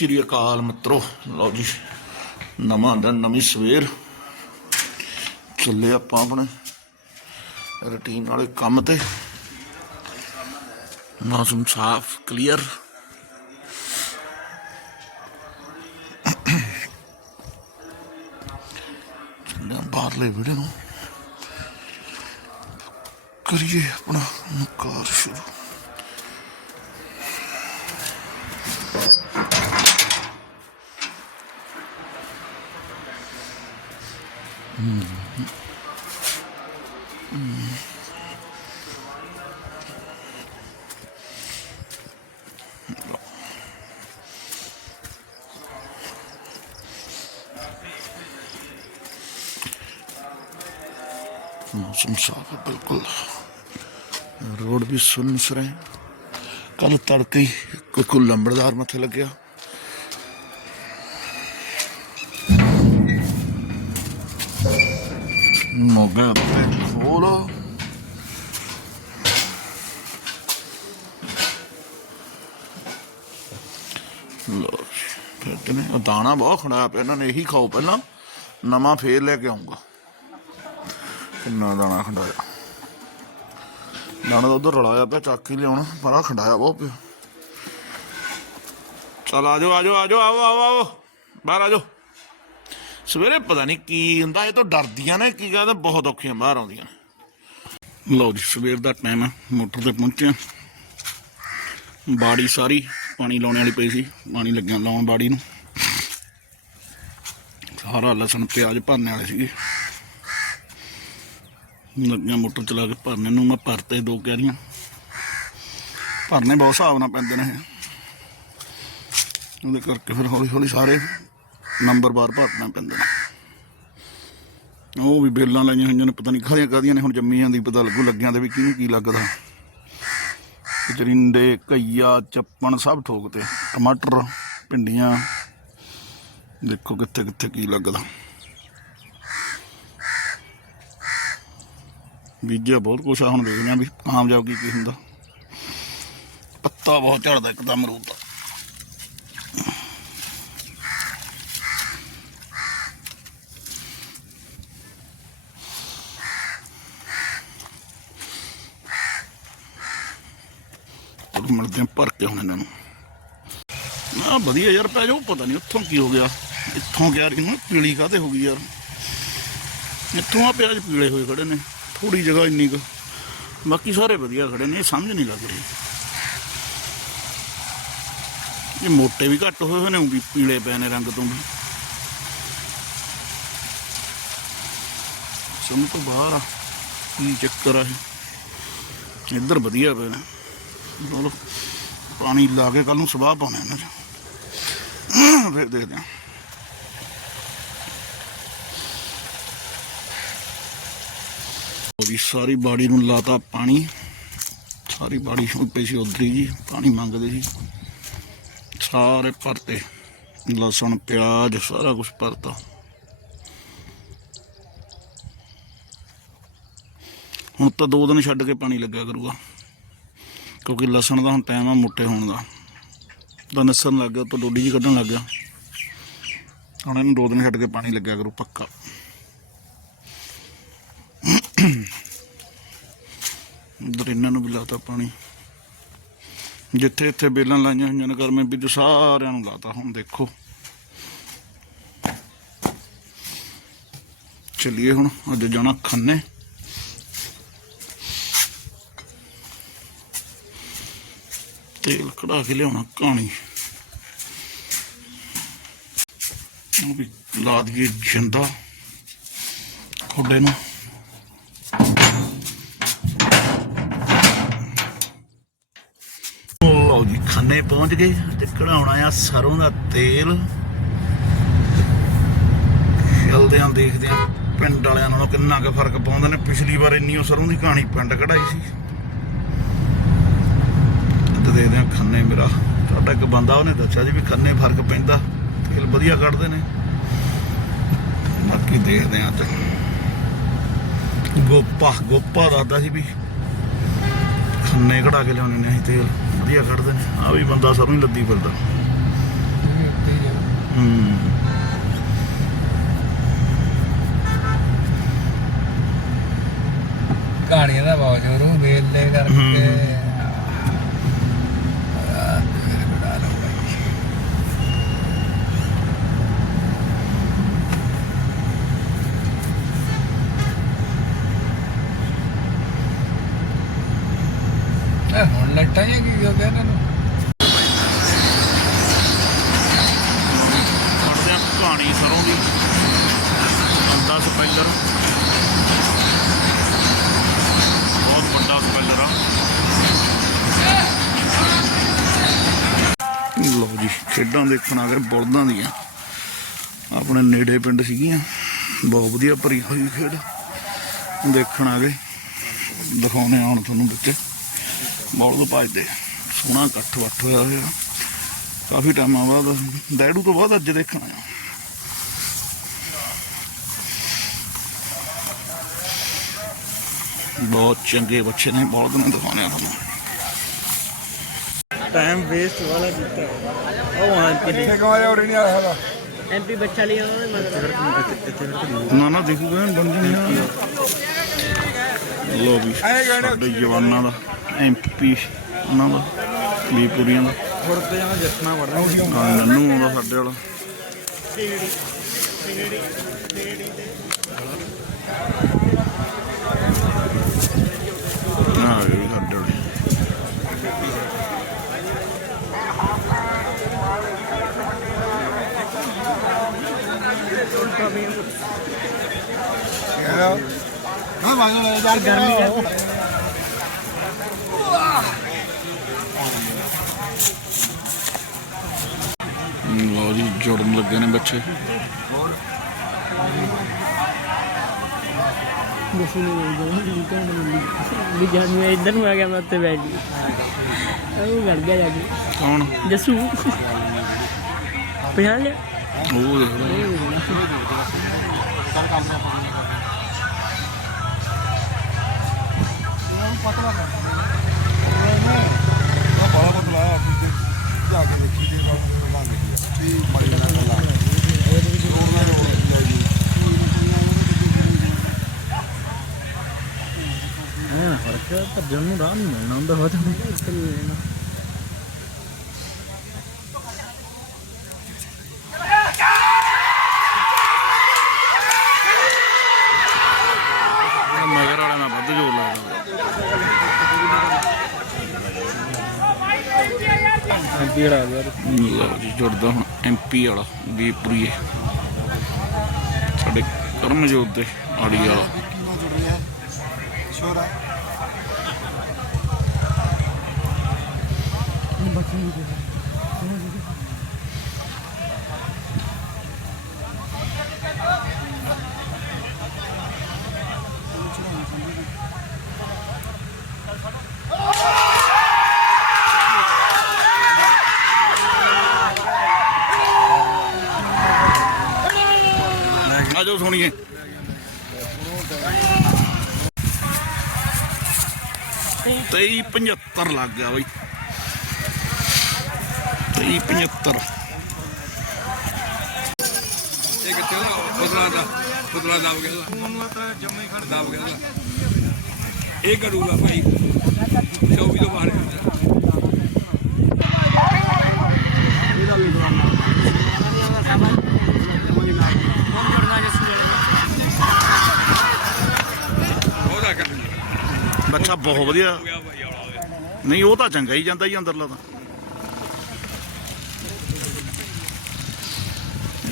ਸ਼੍ਰੀ ਅਕਾਲ ਮਿੱਤਰੋ। ਲਓ ਜੀ, ਨਵਾਂ ਦਿਨ, ਨਵੀਂ ਸਵੇਰ। ਚੱਲੇ ਆਪਾਂ ਆਪਣੇ ਰੁਟੀਨ ਵਾਲੇ ਕੰਮ ਤੇ। ਮੌਸਮ ਸਾਫ਼ ਕਲੀਅਰ ਬਾਹਰਲੇ ਵੀਡੀਓ ਨੂੰ। ਕਰੀਏ ਆਪਣਾ ਕਾਰ ਸ਼ੁਰੂ। मौसम साफ़ है, बिल्कुल। रोड भी सुनसर है। कल तड़के ही कोई लंबड़दार मथे लग गया। ਦਾਣਾ ਬਹੁਤ ਖੜਾ ਪਿਆ, ਇਹਨਾਂ ਨੇ ਇਹੀ ਖਾਓ ਪਹਿਲਾਂ, ਨਵਾਂ ਫੇਰ ਲੈ ਕੇ ਆਉਂਗਾ। ਕਿੰਨਾ ਦਾਣਾ ਖੜਾਇਆ ਦਾਣਾ ਤਾਂ ਉਧਰ ਰਲਾਇਆ ਪਿਆ, ਚੱਕ ਕੇ ਲਿਆਉਣਾ, ਪਰ ਆ ਖੰਡਾਇਆ ਬਹੁਤ ਪਿਆ। ਚਲ ਆਜੋ ਆਜੋ ਆਜੋ ਆਓ ਆਓ ਆਓ। ਬਾਹਰ ਆਜੋ ਸਵੇਰੇ ਪਤਾ ਨਹੀਂ ਕੀ ਹੁੰਦਾ, ਇਹ ਤਾਂ ਡਰਦੀਆਂ ਨੇ, ਕੀ ਕਹਿੰਦੇ ਬਹੁਤ ਔਖੀਆਂ ਬਾਹਰ ਆਉਂਦੀਆਂ ਨੇ। ਲਓ ਜੀ, ਸਵੇਰ ਦਾ ਟਾਈਮ ਹੈ ਮੋਟਰ ਤੇ ਪਹੁੰਚੇ ਬਾੜੀ ਸਾਰੀ, ਪਾਣੀ ਲਾਉਣ ਵਾਲੀ ਪਈ ਸੀ, ਪਾਣੀ ਲੱਗਿਆ ਲਾਉਣ ਬਾੜੀ ਨੂੰ। ਸਾਰਾ ਲਸਣ, ਪਿਆਜ਼ ਭਰਨੇ ਵਾਲੇ ਸੀਗੇ। ਲੱਗਿਆ ਮੋਟਰ ਚਲਾ ਕੇ ਭਰਨੇ ਨੂੰ, ਮੈਂ ਭਰਤੇ ਦੋ ਕਹਿ ਕਿਆਰੀਆਂ ਭਰਨੇ ਬਹੁਤ ਹਿਸਾਬ ਨਾਲ ਪੈਂਦੇ ਨੇ ਉਹਦੇ ਕਰਕੇ ਫਿਰ ਹੌਲੀ ਹੌਲੀ ਸਾਰੇ ਨੰਬਰ ਬਾਰ ਭਰਨਾ ਪੈਂਦੇ। ਨੇ ਉਹ ਵੀ ਬੇਲਾਂ ਲਾਈਆਂ ਹੋਈਆਂ ਨੇ, ਪਤਾ ਨਹੀਂ ਖਾਦੀਆਂ ਕਾਹਦੀਆਂ ਨੇ, ਹੁਣ ਜੰਮੀਆਂ ਦੀ ਪਤਾ ਲੱਗੂ ਲੱਗਿਆਂ ਤੇ ਵੀ ਕਿਹਨੂੰ ਕੀ ਲੱਗਦਾ। ਚਰਿੰਦੇ ਕਈਆ ਚੱਪਣ ਸਭ ਠੋਕ ਤੇ, ਟਮਾਟਰ, ਭਿੰਡੀਆਂ, ਦੇਖੋ ਕਿੱਥੇ ਕਿੱਥੇ ਕੀ ਲੱਗਦਾ। ਬੀਜਿਆ ਬਹੁਤ ਕੁਛ ਆ, ਹੁਣ ਦੇਖਦੇ ਆ ਵੀ ਕਾਮਯਾਬ ਕੀ ਕੀ ਹੁੰਦਾ। ਪੱਤਾ ਬਹੁਤ ਝੜਦਾ ਇੱਕ ਤਾਂ ਅਮਰੂਦ ਦਾ ਚਲੋ ਮਿਲਦੇ ਆ ਭਰ ਕੇ ਹੁਣ ਇਹਨਾਂ ਨੂੰ। ਆ ਵਧੀਆ ਯਾਰ, ਪੈ ਜਾਓ, ਪਤਾ ਨਹੀਂ ਉੱਥੋਂ ਕੀ ਹੋ ਗਿਆ। ਇੱਥੋਂ ਗਿਆ ਇਹਨੂੰ ਪੀਲੀ ਕਾਤੇ ਹੋ ਗਈ ਯਾਰ। ਇੱਥੋਂ ਆ ਪਿਆਜ਼ ਪੀਲੇ ਹੋਏ ਖੜੇ ਨੇ। ਥੋੜੀ ਜਗ੍ਹਾ ਇੰਨੀ ਕੁ। ਬਾਕੀ ਸਾਰੇ ਵਧੀਆ ਖੜੇ ਨੇ, ਇਹ ਸਮਝ ਨਹੀਂ ਲੱਗ ਰਹੀ। ਇਹ ਮੋਟੇ ਵੀ ਘੱਟ ਹੋਏ ਹੋਏ ਨੇ ਵੀ ਪੀਲੇ ਪੈ ਨੇ ਰੰਗ ਤੋਂ ਵੀ। ਸਮਝ ਤੋਂ ਬਾਹਰ ਆ, ਕੀ ਚੱਕਰ ਆ ਇੱਧਰ ਵਧੀਆ ਪਏ ਨੇ। ਚਲੋ। ਪਾਣੀ ਲਾ ਕੇ ਕੱਲ ਨੂੰ ਸਵਾਹ ਪਾਉਣਾ ਇਹਨਾਂ ਚ। ਫਿਰ ਦੇਖਦੇ ਹਾਂ। ਉਹਦੀ ਸਾਰੀ ਬਾੜੀ ਨੂੰ ਲਾਤਾ ਪਾਣੀ। ਸਾਰੀ ਬਾੜੀ ਹੁਣ ਸੀ ਉਧਰੀ ਜੀ, ਪਾਣੀ ਮੰਗਦੇ ਸੀ। ਸਾਰੇ ਭਰਤੇ, ਲਸਣ, ਪਿਆਜ਼, ਸਾਰਾ ਕੁਝ ਭਰਤਾ। ਹੁਣ ਤਾਂ ਦੋ ਦਿਨ ਛੱਡ ਕੇ ਪਾਣੀ ਲੱਗਿਆ ਕਰੂਗਾ। ਕਿਉਂਕਿ ਲਸਣ ਦਾ ਹੁਣ ਟਾਈਮ ਆ ਮੋਟੇ ਹੋਣ ਦਾ। ਤਾਂ ਨਸਣ ਲੱਗ ਗਿਆ ਤਾਂ ਡੋਡੀ ਜੀ ਕੱਢਣ ਲੱਗ ਗਿਆ। ਹੁਣ ਇਹਨੂੰ ਦੋ ਦਿਨ ਛੱਡ ਕੇ ਪਾਣੀ ਲੱਗਿਆ ਕਰੂ, ਪੱਕਾ। ਉਧਰ ਇਹਨਾਂ ਨੂੰ ਵੀ ਲਾਤਾ ਪਾਣੀ। ਜਿੱਥੇ ਇੱਥੇ ਬੇਲਾਂ ਲਾਈਆਂ ਹੋਈਆਂ ਨੇ ਕਰਮੇ ਵੀ ਸਾਰਿਆਂ ਨੂੰ ਲਾਤਾ। ਹੁਣ ਦੇਖੋ। ਚਲਿਏ ਹੁਣ, ਅੱਜ ਜਾਣਾ ਖੰਨੇ। ਤੇਲ ਕਢਾ ਕੇ ਲਿਆਉਣਾ ਕਹਾਣੀ ਉਹ ਵੀ ਲਾ ਦਈਏ ਜਿੰਦਾ ਖੋਡੇ ਨੂੰ। ਲਓ ਜੀ, ਖੰਨੇ ਪਹੁੰਚ ਗਏ ਤੇ ਕਢਾਉਣਾ ਆ ਸਰੋਂ ਦਾ ਤੇਲ। ਚਲਦੇ ਆਂ ਦੇਖਦੇ ਆਂ ਪਿੰਡ ਵਾਲਿਆਂ ਨਾਲੋਂ ਕਿੰਨਾ ਕੁ ਫ਼ਰਕ ਪਾਉਂਦੇ ਨੇ। ਪਿਛਲੀ ਵਾਰ ਇੰਨੀ ਉਹ ਸਰੋਂ ਦੀ ਕਹਾਣੀ ਪਿੰਡ ਕਢਾਈ ਸੀ। ਦੇਖਦੇ ਆ ਖੰਨੇ ਮੇਰਾ। ਸਾਡਾ ਇੱਕ ਬੰਦਾ ਉਹਨੇ ਦੱਸਿਆ ਜੀ ਵੀ ਖੰਨੇ ਫ਼ਰਕ ਪੈਂਦਾ ਤੇਲ ਵਧੀਆ ਕੱਢਦੇ ਨੇ। ਬਾਕੀ ਦੇਖਦੇ ਆ ਤੇ। ਗੋਪਾ ਗੋਪਾ ਦੱਸਦਾ ਸੀ ਵੀ ਖੰਨੇ ਕਢਾ ਕੇ ਲਿਆਉਣੇ ਨੇ ਅਸੀਂ ਤੇਲ ਵਧੀਆ ਕੱਢਦੇ ਨੇ। ਆ ਵੀ ਬੰਦਾ ਸਰੋਂ ਹੀ ਲੱਦੀ ਫਿਰਦਾ। ਹੂੰ। ਕਹਾਣੀਆਂ ਦਾ ਬਹੁਤ ਜ਼ੋਰ ਵੇਲੇ ਕਰਕੇ ਇਹ ਹੁਣ ਲੱਟਾਂ ਜਾਂ ਕੀ ਹੋ ਗਿਆ ਇਹਨਾਂ ਨੂੰ ਕੱਢਦੇ ਆ ਕਹਾਣੀ ਸਰੋਂ ਦੀ 10 ਸਪੈਲਰ ਬਹੁਤ ਵੱਡਾ ਸਪੈਲਰ ਆ ਲੋ ਜੀ ਖੇਡਾਂ ਦੇਖਣ ਆ ਗਏ, ਬਲਦਾਂ ਦੀਆਂ। ਆਪਣੇ ਨੇੜੇ ਪਿੰਡ ਸੀਗੀਆਂ। ਬਹੁਤ ਵਧੀਆ ਭਰੀ ਹੋਈ ਖੇਡ ਦੇਖਣ ਆ ਗਏ। ਦਿਖਾਉਣੇ ਆਉਣ ਤੁਹਾਨੂੰ ਵਿੱਚ ਬਲਦ ਭੱਜਦੇ ਸੋਹਣਾ ਇਕੱਠ ਵੱਠ ਹੋਇਆ ਹੋਇਆ। ਕਾਫੀ ਟਾਈਮਾਂ ਬਾਅਦ ਡੈਡੂ ਤੋਂ ਬਾਅਦ ਅੱਜ ਦੇਖਣ ਆਇਆ ਬਹੁਤ ਚੰਗੇ ਬੱਚੇ ਨੇ। ਬਹੁਤ ਨੇ ਦਿਖਾਉਣੇ ਆ ਤੁਹਾਨੂੰ। ਟਾਈਮ ਵੇਸਟ ਵਾਲਾ ਕੀਤਾ। ਉਹ ਹਾਂ ਕਿੱਥੇ ਗਵਾਇਆ ਔਰ ਨਹੀਂ ਆਇਆ ਹਲਾ ਐਮਪੀ ਬੱਚਾ ਲਿਆ ਉਹਨਾਂ ਨੇ ਮਗਰ ਨਾ ਨਾ ਦੇਖੂਗਾ ਬਣ ਜਣੀ ਲੋ ਵੀ ਸਾਡੇ ਜਵਾਨਾਂ ਦਾ ਐਮਪੀ ਉਹਨਾਂ ਦਾ ਵੀ ਪੁਰੀਆਂ ਦਾ। ਹੋਰ ਤੇ ਜਸਨਾ ਵੜਨਾ। ਹਾਂ ਨੰਨੂ ਆਉਂਦਾ ਸਾਡੇ ਵਾਲਾ। ਸਿਗੜੀ ਸਿਗੜੀ ਸਿਗੜੀ ਤੇ ਨਾ ਇਹ ਸਾਡੇ ਹਾਂ ਵਾਂਗੋ ਲੈ ਯਾਰ ਗਰਮੀ ਹੈ ਲੋ ਜੀ ਜੋੜਨ ਲੱਗੇ ਨੇ ਦੱਸੂ ਨਹੀਂ ਗਈ ਜਾਂ ਮੈਂ ਇੱਧਰ ਨੂੰ ਆ ਗਿਆ ਮੈਂ ਉੱਤੇ ਬੈਠ ਗਈ। ਉਹ ਗੜ ਗਿਆ ਜਾ ਕੇ। ਕੌਣ? ਦੱਸੂ ਪਛਾਣ ਲਿਆ। ਉਹ ਦੇਖ ਪਤਲਾ ਕਰ ਉਹ ਬੜਾ ਪਤਲਾ ਆ ਜਾ ਕੇ ਦੇਖੀ ਜੀ ਬਣ ਗਈ ਤੇ ਮਾਰੀ ਨਾ ਲਾ ਹਾਂ ਫ਼ਰਕ ਤਾਂ ਜਨ ਨੂੰ ਰਾਹ ਨਹੀਂ ਮਿਲਣਾ ਹੁੰਦਾ ਹੋ ਜਾਂਦਾ ਐਮਪੀ ਵਾਲਾ ਜੀ ਜੁੜਦਾ ਹੁਣ ਐਮਪੀ ਵਾਲਾ ਵੀਪੁਰੀਏ ਸਾਡੇ ਕਰਮਜੋਤ ਦੇ ਆੜੀ ਵਾਲਾ। ਜੁੜ ਰਿਹਾ? ਸ਼ੋਰ। ਆ ਜਾਓ ਸੁਣੀਏ ਤੇਈ 75 ਲੱਗ ਗਿਆ ਬਈ। ਤੇਈ 75 ਇਹ ਕਿੱਥੇ ਦਾ ਪੁਤਲਾ ਦਾ ਪੁਤਲਾ ਦਬ ਗਿਆ ਉਹਨੂੰ ਜੰਮੇ ਖੜ ਦਬ ਗਿਆ ਇਹ ਕਰੂਗਾ ਭਾਈ। 24 ਤੋਂ ਬਾਹਰ ਉਹਦਾ ਕਰ ਬੱਚਾ ਬਹੁਤ ਵਧੀਆ। ਨਹੀਂ, ਉਹ ਤਾਂ ਚੰਗਾ ਹੀ ਜਾਂਦਾ ਹੀ ਅੰਦਰਲਾ ਤਾਂ।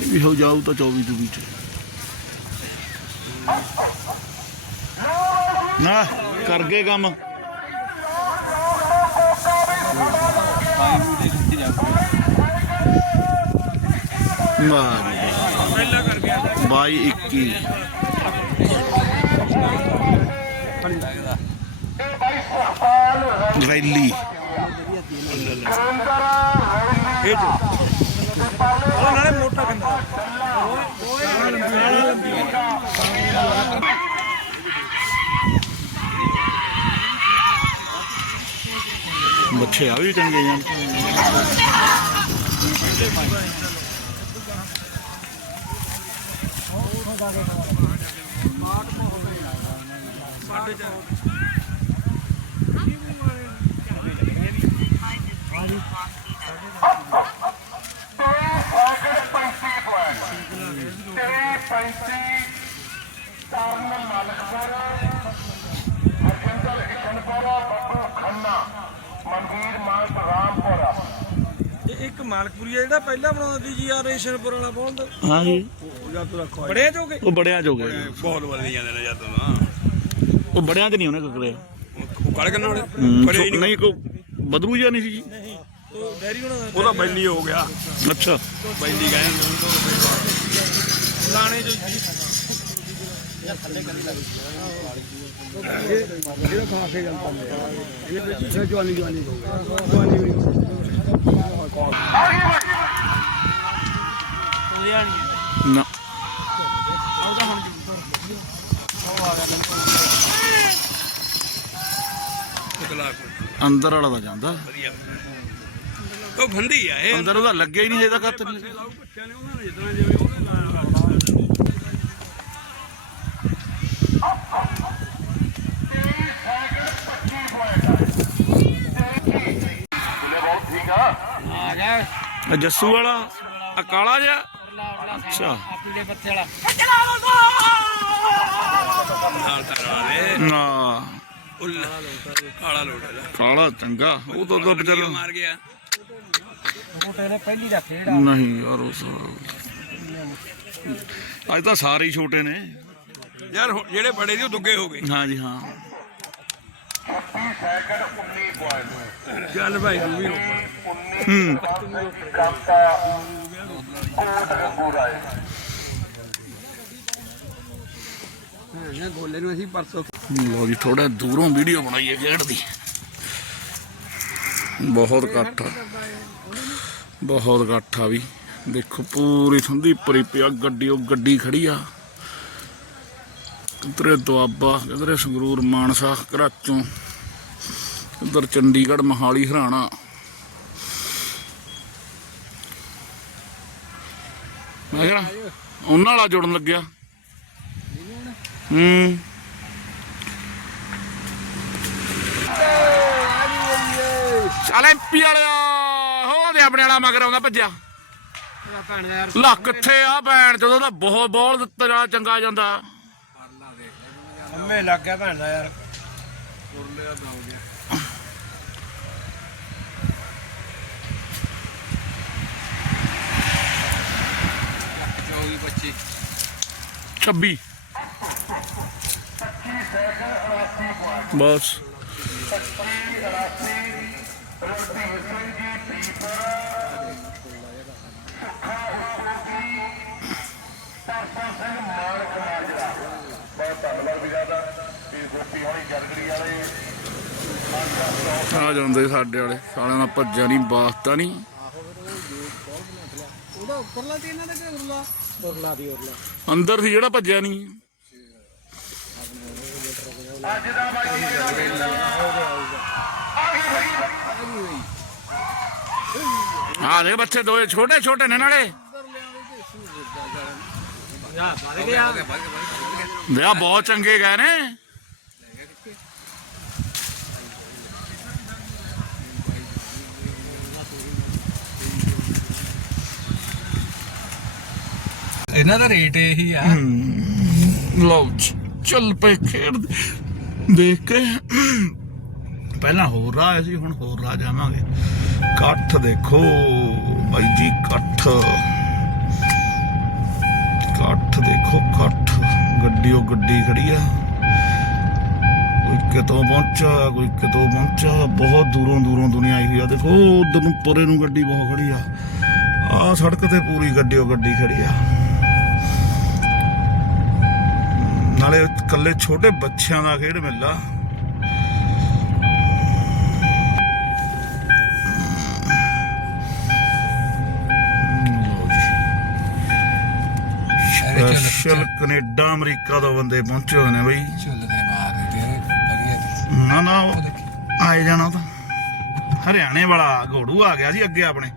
ਵੀ ਹੋ ਜਾਊ ਤਾਂ 24 ਦੇ ਵਿੱਚ ਨਾ, ਕਰ ਗਏ ਕੰਮ। ਮਾਰੀ। ਪਹਿਲਾਂ ਕਰ ਗਿਆ 22 21 ਰੈਲੀ। ਇਹ ਜੋ ਉਹ ਨਾਲੇ ਮੋਟਾ ਕੰਦਾ ਬੱਚੇ ਆ ਵੀ ਚੰਗੇ ਜਾਣ। ਇਹ ਇੱਕ ਮਾਲਕਪੁਰੀਆ ਜਿਹੜਾ ਪਹਿਲਾਂ ਬਣਾਉਂਦਾ ਸੀ ਜੀ ਆ ਰੇਸ਼ਨਪੁਰ ਵਾਲਾ ਬੋਲਦਾ ਹਾਂ ਜੀ ਬੜੇ ਚੋਗੇ ਉਹ ਬੜਿਆਂ ਚ ਹੋ ਗਏ ਬਹੁਤ ਜਾਂਦੇ ਨੇ ਜਦ ਨਾ। ਉਹ ਬੜਿਆਂ ਚ ਨਹੀਂ ਉਹਨੇ ਕਰਿਆ ਉਹ ਕਾਲੇ ਕੰਨਾਂ ਵਾਲੇ ਹੂੰ, ਹੀ ਨਹੀਂ। ਨਹੀਂ ਕੋ ਬਦਰੂ ਜਿਹਾ ਨਹੀਂ ਸੀ ਜੀ। ਉਹ ਡੈਰੀ ਹੋਣਾ ਦਾ ਉਹਦਾ ਬੈਲੀ ਹੋ ਗਿਆ। ਅੱਛਾ। ਬੈਲੀ ਗਏ ਲਾਣੇ ਜੋ ਨਾ। ਉਹਦਾ ਹੁਣ ਅੰਦਰ ਵਾਲਾ ਤਾਂ ਜਾਂਦਾ। ਵਧੀਆ। ਉਹ ਫੰਦੀ ਆ ਇਹ। ਅੰਦਰ ਉਹਦਾ ਲੱਗਿਆ ਹੀ ਨਹੀਂ ਇਹਦਾ ਕੱਤ ਨਹੀਂ। ਬੱਚਿਆਂ ਨੇ ਉਹਨਾਂ ਨੇ ਜਿੱਦਣਾ ਜਿਵੇਂ ਉਹਦੇ ਨਾਲ ਇਹ ਜੱਸੂ ਵਾਲਾ ਆ ਕਾਲਾ ਜਿਹਾ। ਅੱਛਾ। ਪੀਲੇ ਪੱਥੇ ਵਾਲਾ। ਨਾਲ ਤਾਰ ਵਾਲੇ ਨਾ। ਉੱਲ। ਕਾਲਾ ਲੋਟ ਹੈ ਕਾਲਾ ਚੰਗਾ। ਉਹ ਤਾਂ ਤਾਂ ਵਿਚਾਰਾ ਮਾਰ ਗਿਆ। ਮੋਟੇ ਨੇ ਪਹਿਲੀ ਦਾ ਖੇਡ ਨਹੀਂ ਯਾਰ ਉਸ ਅੱਜ ਤਾਂ ਸਾਰੇ ਹੀ ਛੋਟੇ ਨੇ। ਯਾਰ ਜਿਹੜੇ ਬੜੇ ਸੀ ਉਹ ਦੁੱਗੇ ਹੋ ਗਏ। ਹਾਂ ਜੀ ਹਾਂ। ਚੱਲ ਭਾਈ ਤੂੰ ਵੀ ਰੋਕ। ਹੂੰ। ਗੋਲੇ ਨੂੰ ਅਸੀਂ ਪਰਸੋਂ ਲੋ ਜੀ ਥੋੜਾ ਦੂਰੋਂ ਵੀਡੀਓ ਬਣਾਈਏ ਖੇਡ ਦੀ। ਬਹੁਤ ਇਕੱਠ ਬਹੁਤ ਇਕੱਠ ਆ ਵੀ। ਦੇਖੋ, ਪੂਰੀ ਠੰਡੀ ਭਰੀ ਪਿਆ ਗੱਡੀ, ਉਹ ਗੱਡੀ ਖੜੀ ਆ। ਕਿਧਰੇ ਦੁਆਬਾ, ਕਿਧਰੇ ਸੰਗਰੂਰ, ਮਾਨਸਾ ਕਰਾਚੋਂ ਉਧਰ ਚੰਡੀਗੜ੍ਹ, ਮਹਾਲੀ, ਹਰਿਆਣਾ। ਮੈਂ ਕਿਹਾ, ਉਹਨਾਂ ਵਾਲਾ ਜੁੜਨ ਲੱਗਿਆ। ਹੂੰ। ਚੱਲ ਐਮਪੀ ਵਾਲਿਆ, ਹੋ ਦੇ ਆਪਣੇ ਵਾਲਾ ਮਗਰ ਆਉਂਦਾ ਭੱਜਿਆ। ਭੈਣ ਲਾ ਕਿੱਥੇ ਆ ਭੈਣ, ਜਦੋਂ ਦਾ ਬਹੁਤ ਬੋਲ ਦਿੱਤਾ ਜਾ, ਚੰਗਾ ਜਾਂਦਾ। ਅੰਮੇ ਲੱਗ ਗਿਆ ਭੈਣ ਦਾ ਯਾਰ। ਚੌਵੀ 26 ਬਸ। ਆ ਜਾਂਦੇ ਸਾਡੇ ਵਾਲੇ। ਸਾਲਿਆਂ ਦਾ ਭੱਜਿਆ ਨਹੀਂ ਬਾਸਤਾ ਨਹੀਂ ਉਹਦਾ ਉੱਪਰਲਾ ਤੇ ਇਹਨਾਂ ਦਾ ਕਿ ਉਰਲਾ ਉਰਲਾ ਦੀ ਉਰਲਾ। ਅੰਦਰ ਸੀ ਜਿਹੜਾ ਭੱਜਿਆ ਨਹੀਂ। ਆ ਦੇ ਬੱਚੇ ਦੋਏ ਛੋਟੇ ਛੋਟੇ ਨੇ ਨਾਲੇ। ਵਿਆਹ ਬਹੁਤ ਚੰਗੇ ਗਏ ਨੇ। ਇਹਨਾਂ ਦਾ ਰੇਟ ਇਹੀ ਆ। ਲਓ ਚੱਲ ਪਏ ਖੇਡ ਦੇਖ ਕੇ। ਪਹਿਲਾਂ ਹੋਰ ਰਾਹ ਆਇਆ ਸੀ ਹੁਣ ਹੋਰ ਰਾਹ ਜਾਵਾਂਗੇ। ਇਕੱਠ ਦੇਖੋ ਬਾਈ ਜੀ, ਇਕੱਠ। ਇਕੱਠ ਦੇਖੋ, ਇਕੱਠ। ਗੱਡੀ ਉਹ ਗੱਡੀ ਖੜੀ ਆ। ਕੋਈ ਕਿਤੋਂ ਪਹੁੰਚਾ ਕੋਈ ਕਿਤੋਂ ਪਹੁੰਚਾ ਬਹੁਤ ਦੂਰੋਂ ਦੂਰੋਂ ਦੁਨੀਆ ਆਈ ਹੋਈ ਆ। ਦੇਖੋ, ਉਧਰ ਨੂੰ ਪਰੇ ਨੂੰ ਗੱਡੀ ਬਹੁਤ ਖੜੀ ਆ। ਆ ਸੜਕ ਤੇ ਪੂਰੀ ਗੱਡੀ ਉਹ ਗੱਡੀ ਖੜੀ ਆ। ਨਾਲੇ ਇਕੱਲੇ ਛੋਟੇ ਬੱਚਿਆਂ ਦਾ ਖੇਡ ਮੇਲਾ। ਸਪੈਸ਼ਲ ਕੈਨੇਡਾ ਅਮਰੀਕਾ ਤੋਂ ਬੰਦੇ ਪਹੁੰਚੇ ਹੋਏ ਨੇ ਬਈ। ਚੁੱਲਦੇ ਮਾਰ ਦੇ ਵਧੀਆ ਨਾ ਨਾ ਆਏ ਜਾਣਾ ਤਾਂ। ਹਰਿਆਣੇ ਵਾਲਾ ਘੋੜੂ ਆ ਗਿਆ ਸੀ ਅੱਗੇ ਆਪਣੇ।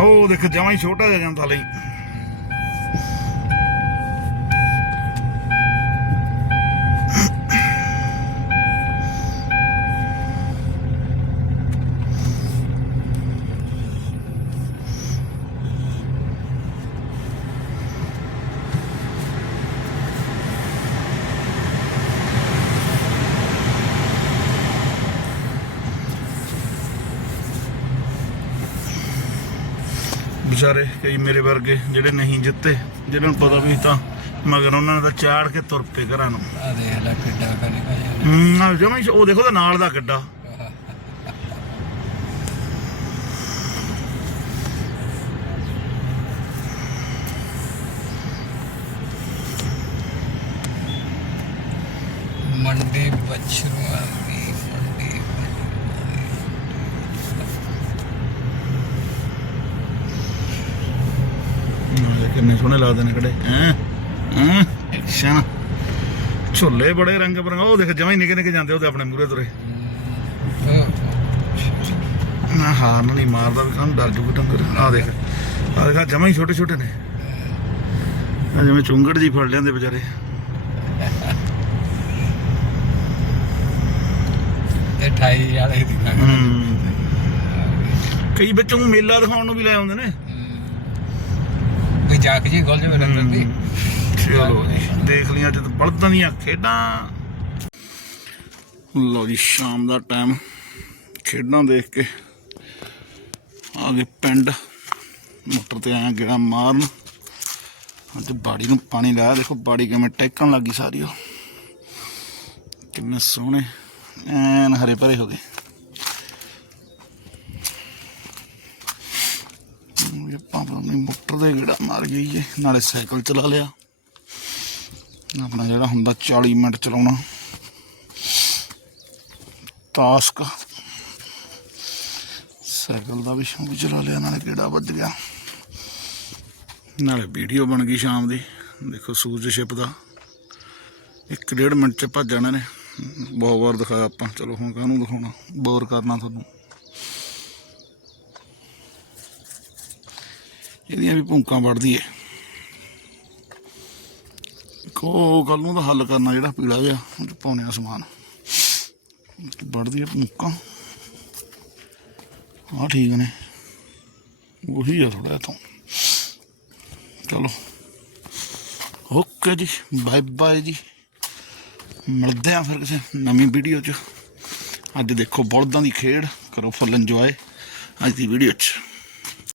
ਉਹ ਦੇਖ ਜਮਾਂ ਹੀ ਛੋਟਾ ਜਿਹਾ ਜਾਂਦਾ ਲਈ। ਵਿਚਾਰੇ ਕਈ ਮੇਰੇ ਵਰਗੇ ਜਿਹੜੇ ਨਹੀਂ ਜਿੱਤੇ ਜਿਹਨਾਂ ਨੂੰ ਪਤਾ ਵੀ ਤਾਂ ਮਗਰ ਉਹਨਾਂ ਨੇ ਤਾਂ ਚਾੜ ਕੇ ਤੁਰ ਪਏ ਘਰਾਂ ਨੂੰ। ਆ ਦੇਖ ਲੈ ਕਿੱਡਾ ਕਰੀ ਭਾਈ ਹੂੰ ਜਮਾ ਹੀ ਉਹ ਦੇਖੋ ਤੇ ਨਾਲ ਦਾ ਗੱਡਾ ਮੰਡੀ ਬਛਰੂਆਂ ਦੀ ਮੰਡੀ ਨਾਲੇ ਕਿੰਨੇ ਸੋਹਣੇ ਲੱਗਦੇ ਨੇ ਖੜੇ ਹੈਂ ਹੈਂ ਐਕਸ਼ਨ। ਝੋਲੇ ਬੜੇ ਰੰਗ ਬਰੰਗ ਉਹ ਦੇਖ ਜਮਾ ਹੀ ਨਿੱਕੇ ਨਿੱਕੇ ਜਾਂਦੇ ਉਹਦੇ ਆਪਣੇ ਮੂਰੇ ਤੁਰੇ। ਨਾ ਹਾਰਨ ਨਹੀਂ ਮਾਰਦਾ ਵੀ ਕਾਹਨੂੰ ਡਰ ਜੂਗਾ ਟੰਗਰ ਆ ਦੇਖ ਆ ਦੇਖ ਜਮਾ ਹੀ ਛੋਟੇ ਛੋਟੇ ਨੇ। ਆ ਜਿਵੇਂ ਚੁੰਗੜ ਜੀ ਫੜ ਲਿਆਂਦੇ ਵਿਚਾਰੇ। ਇਹ 28 ਵਾਲੇ ਦੀ। ਕਈ ਬੱਚੋਂ ਮੇਲਾ ਦਿਖਾਉਣ ਨੂੰ ਵੀ ਲੈ ਆਉਂਦੇ ਨੇ। ਜਾਕ ਜੀ ਗੋਲ ਜਿਵੇਂ ਰੰਦਰ ਦੀ ਚਲੋ ਜੀ ਦੇਖ ਲਈਆਂ ਜਦ ਬਲਦਾਂ ਦੀਆਂ ਖੇਡਾਂ। ਲਓ ਜੀ ਸ਼ਾਮ ਦਾ ਟਾਈਮ ਖੇਡਾਂ ਦੇਖ ਕੇ ਆ ਗਏ ਪਿੰਡ। ਮੋਟਰ ਤੇ ਆਇਆ ਗੇੜਾ ਮਾਰਨ। ਅੱਜ ਬਾੜੀ ਨੂੰ ਪਾਣੀ ਲਾਇਆ। ਦੇਖੋ ਬਾੜੀ ਕਿਵੇਂ ਟੇਕਣ ਲੱਗੀ ਸਾਰੀ ਉਹ। ਕਿੰਨੇ ਸੋਹਣੇ ਐਨ ਹਰੇ ਭਰੇ ਹੋ ਗਏ ਇਹ ਪਾਪਾ ਨੇ ਮੋਟਰ ਦੇ ਗੇੜਾ ਮਾਰ ਗਈ ਜੇ ਨਾਲੇ ਸਾਈਕਲ ਚਲਾ ਲਿਆ। ਆਪਣਾ ਜਿਹੜਾ ਹੁੰਦਾ 40 ਮਿੰਟ ਚਲਾਉਣਾ। ਟਾਸਕ ਸਾਈਕਲ ਦਾ ਵੀ ਸ਼ੌਂਕ ਚਲਾ ਲਿਆ, ਨਾਲੇ ਕਿਹੜਾ ਵੱਜ ਗਿਆ। ਨਾਲੇ ਵੀਡੀਓ ਬਣ ਗਈ ਸ਼ਾਮ ਦੀ, ਦੇਖੋ ਸੂਰਜ ਛਿਪਦਾ ਇੱਕ ਡੇਢ ਮਿੰਟ ਚ ਭੱਜ ਜਾਣਾ ਨੇ। ਬਹੁਤ ਵਾਰ ਦਿਖਾਇਆ ਆਪਾਂ, ਚਲੋ ਹੁਣ ਕਾਹਨੂੰ ਦਿਖਾਉਣਾ, ਬੋਰ ਕਰਨਾ ਤੁਹਾਨੂੰ। ਇਹਦੀਆਂ ਵੀ ਭੂੰਕਾਂ ਵੜਦੀ ਏ। ਕੋ ਕੱਲ ਨੂੰ ਦਾ ਹੱਲ ਕਰਨਾ ਜਿਹੜਾ ਪੀਲਾ ਜਿਹਾ, ਉਹ ਪਾਉਣੇ ਆ ਸਮਾਨ। ਵੜਦੀ ਏ ਭੂੰਕਾਂ। ਹਾਂ ਠੀਕ ਨੇ। ਉਹੀ ਆ ਥੋੜਾ ਤੋਂ। ਚਲੋ। ਓਕੇ ਜੀ, ਬਾਏ ਬਾਏ ਜੀ। ਮਿਲਦੇ ਆ ਫਿਰ ਕਿਸੇ ਨਵੀਂ ਵੀਡੀਓ 'ਚ। ਅੱਜ ਦੇਖੋ ਬਲਦਾਂ ਦੀ ਖੇਡ। ਕਰੋ ਫੁੱਲ ਇੰਜੋਏ। ਅੱਜ ਦੀ ਵੀਡੀਓ 'ਚ।